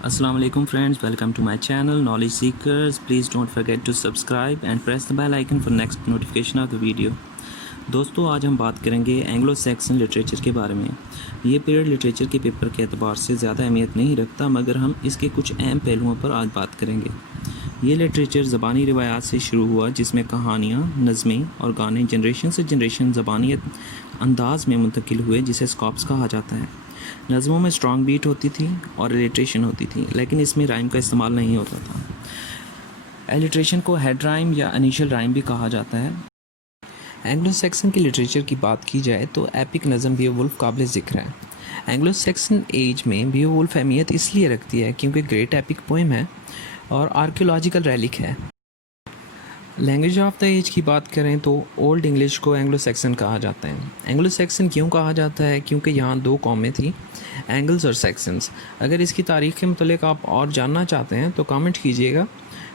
Assalamu alaikum friends, welcome to my channel Knowledge Seekers. Please don't forget to subscribe and press the bell icon for next notification of the video. दोस्तों आज हम बात करेंगे Anglo Saxon literature के बारे में। ये period literature के पेपर के एतबार से ज़्यादा अहमियत नहीं रखता, मगर हम इसके कुछ अहम पहलुओं पर आज बात करेंगे। ये लिटरेचर ज़बानी रिवायात से शुरू हुआ, जिसमें कहानियाँ, नज़में और गाने जनरेशन से जनरेशन ज़बानी अंदाज में मुंतकिल हुए, जिसे स्कॉप्स कहा जाता है। नज़मों में स्ट्रॉन्ग बीट होती थी और एलिट्रेशन होती थी, लेकिन इसमें राइम का इस्तेमाल नहीं होता था। एलिट्रेशन को हेड राइम या इनिशियल राइम भी कहा जाता है। एंग्लो सैक्सन की लिटरेचर की बात की जाए तो एपिक नज़म बियोवुल्फ काबिल ज़िक्र है। एंग्लो सैक्सन एज में बियोवुल्फ अहमियत इसलिए रखती है क्योंकि ग्रेट एपिक पोएम है और आर्कियोलॉजिकल रेलिक है। लैंग्वेज ऑफ द एज की बात करें तो ओल्ड इंग्लिश को एंग्लो सैक्सन कहा जाता है। एंग्लो सैक्सन क्यों कहा जाता है? क्योंकि यहाँ दो कौमें थी, एंगल्स और सैक्सन्स। अगर इसकी तारीख़ के मतलब आप और जानना चाहते हैं तो कमेंट कीजिएगा,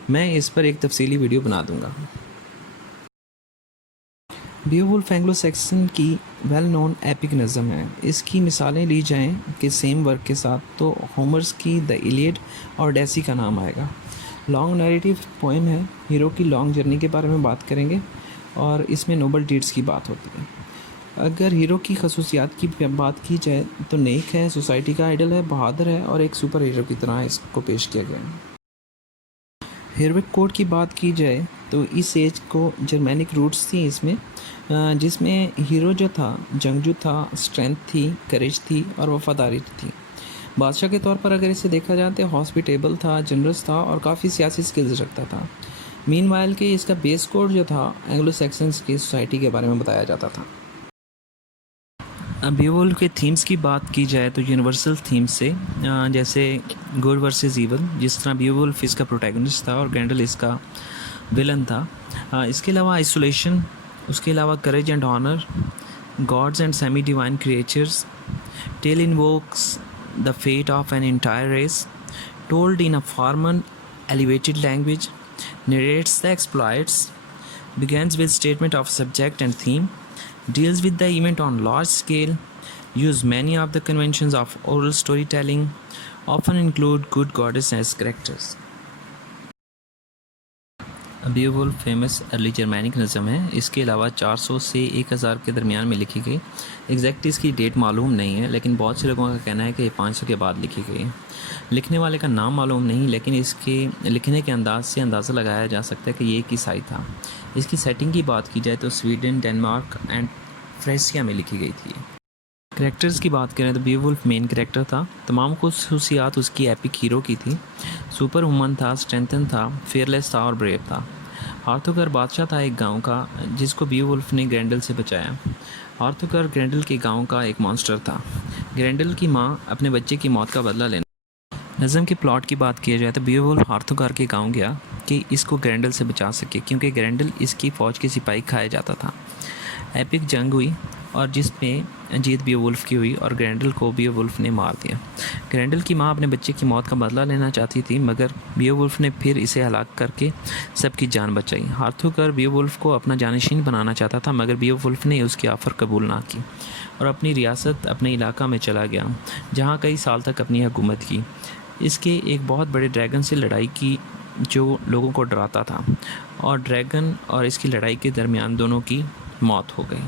मैं इस पर एक तफसीली वीडियो बना दूँगा। बियोवुल्फ एंग्लो सैक्सन की वेल नोन एपिक नज़म है। इसकी मिसालें ली जाएं कि सेम वर्क के साथ तो होमर्स की द इलियड और डेसी का नाम आएगा। लॉन्ग नैरेटिव पोएम है, हीरो की लॉन्ग जर्नी के बारे में बात करेंगे और इसमें नोबल डीड्स की बात होती है। अगर हीरो की खसूसियात की बात की जाए तो नेक है, सोसाइटी का आइडल है, बहादुर है और एक सुपर हीरो की तरह इसको पेश किया गया है। हीरोइक कोड की बात की जाए तो इस एज को जर्मैनिक रूट्स थी इसमें, जिसमें हीरो जो था जंगजू था, स्ट्रेंथ थी, करेज थी और वफादारी थी। बादशाह के तौर पर अगर इसे देखा जाए तो हॉस्पिटेबल था, जनरस था और काफ़ी सियासी स्किल्स रखता था। मीनवाइल के इसका बेस कोड जो था एंग्लो सैक्सन्स की सोसाइटी के बारे में बताया जाता था। बियोवुल्फ के थीम्स की बात की जाए तो यूनिवर्सल थीम्स से, जैसे गुड वर्सेस इवल, जिस तरह बियोवुल्फ इसका प्रोटैगनिस्ट था और ग्रेंडल इसका विलन था। इसके अलावा आइसोलेशन, उसके अलावा courage and honour, gods and semi divine creatures, tale invokes the fate of an entire race, told in a formal, elevated language, narrates the exploits, begins with statement of subject and theme, deals with the event on large scale, use many of the conventions of oral storytelling, often include good goddess as characters. Beowulf famous early Germanic नज़म है। इसके अलावा 400 से 1000 के दरमियान में लिखी गई। एग्जैक्ट इसकी डेट मालूम नहीं है, लेकिन बहुत से लोगों का कहना है कि ये 500 के बाद लिखी गई। लिखने वाले का नाम मालूम नहीं, लेकिन इसके लिखने के अंदाज से अंदाज़ा लगाया जा सकता है कि ये एक ईसाई था। इसकी सेटिंग की बात की जाए तो स्वीडन, डेनमार्क एंड फ्रेसिया में लिखी गई थी। करैक्टर्स की बात करें तो बियोवुल्फ मेन करैक्टर था। तमाम खुसूसियात उसकी एपिक हीरो की थी। सुपर वुमन था, स्ट्रेंथन था, फेयरलेस था और ब्रेव था। आर्थुगर बादशाह था एक गांव का, जिसको बियोवुल्फ ने ग्रेंडल से बचाया। आर्थुगर ग्रेंडल के गांव का एक मॉन्स्टर था। ग्रेंडल की मां अपने बच्चे की मौत का बदला लेना। नज़म के प्लॉट की बात की जाए तो बियोवुल्फ आर्थुगर के गांव गया कि इसको ग्रेंडल से बचा सके, क्योंकि ग्रेंडल इसकी फ़ौज के सिपाही खाया जाता था। एपिक जंग हुई और जिसमें जीत बियोवुल्फ की हुई और ग्रेंडल को बियोवुल्फ ने मार दिया। ग्रेंडल की मां अपने बच्चे की मौत का बदला लेना चाहती थी, मगर बियोवुल्फ ने फिर इसे हलाक करके सबकी जान बचाई। आर्थुगर बियोवुल्फ को अपना जानशीन बनाना चाहता था, मगर बियोवुल्फ ने उसकी ऑफ़र कबूल ना की और अपनी रियासत, अपने इलाका में चला गया, जहाँ कई साल तक अपनी हुकूमत की। इसके एक बहुत बड़े ड्रैगन से लड़ाई की जो लोगों को डराता था, और ड्रैगन और इसकी लड़ाई के दरमियान दोनों की मौत हो गई।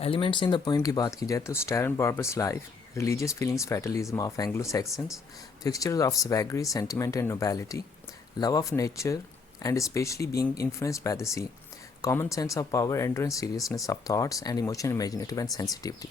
एलिमेंट्स इन द पोएम की बात की जाए तो star and barbarous life, religious feelings, fatalism of Anglo Saxons, fixtures of savagery, sentiment and nobility, love of nature and specially being influenced by the sea, common sense of power, endurance, seriousness of thoughts and emotion, imaginative and sensitivity.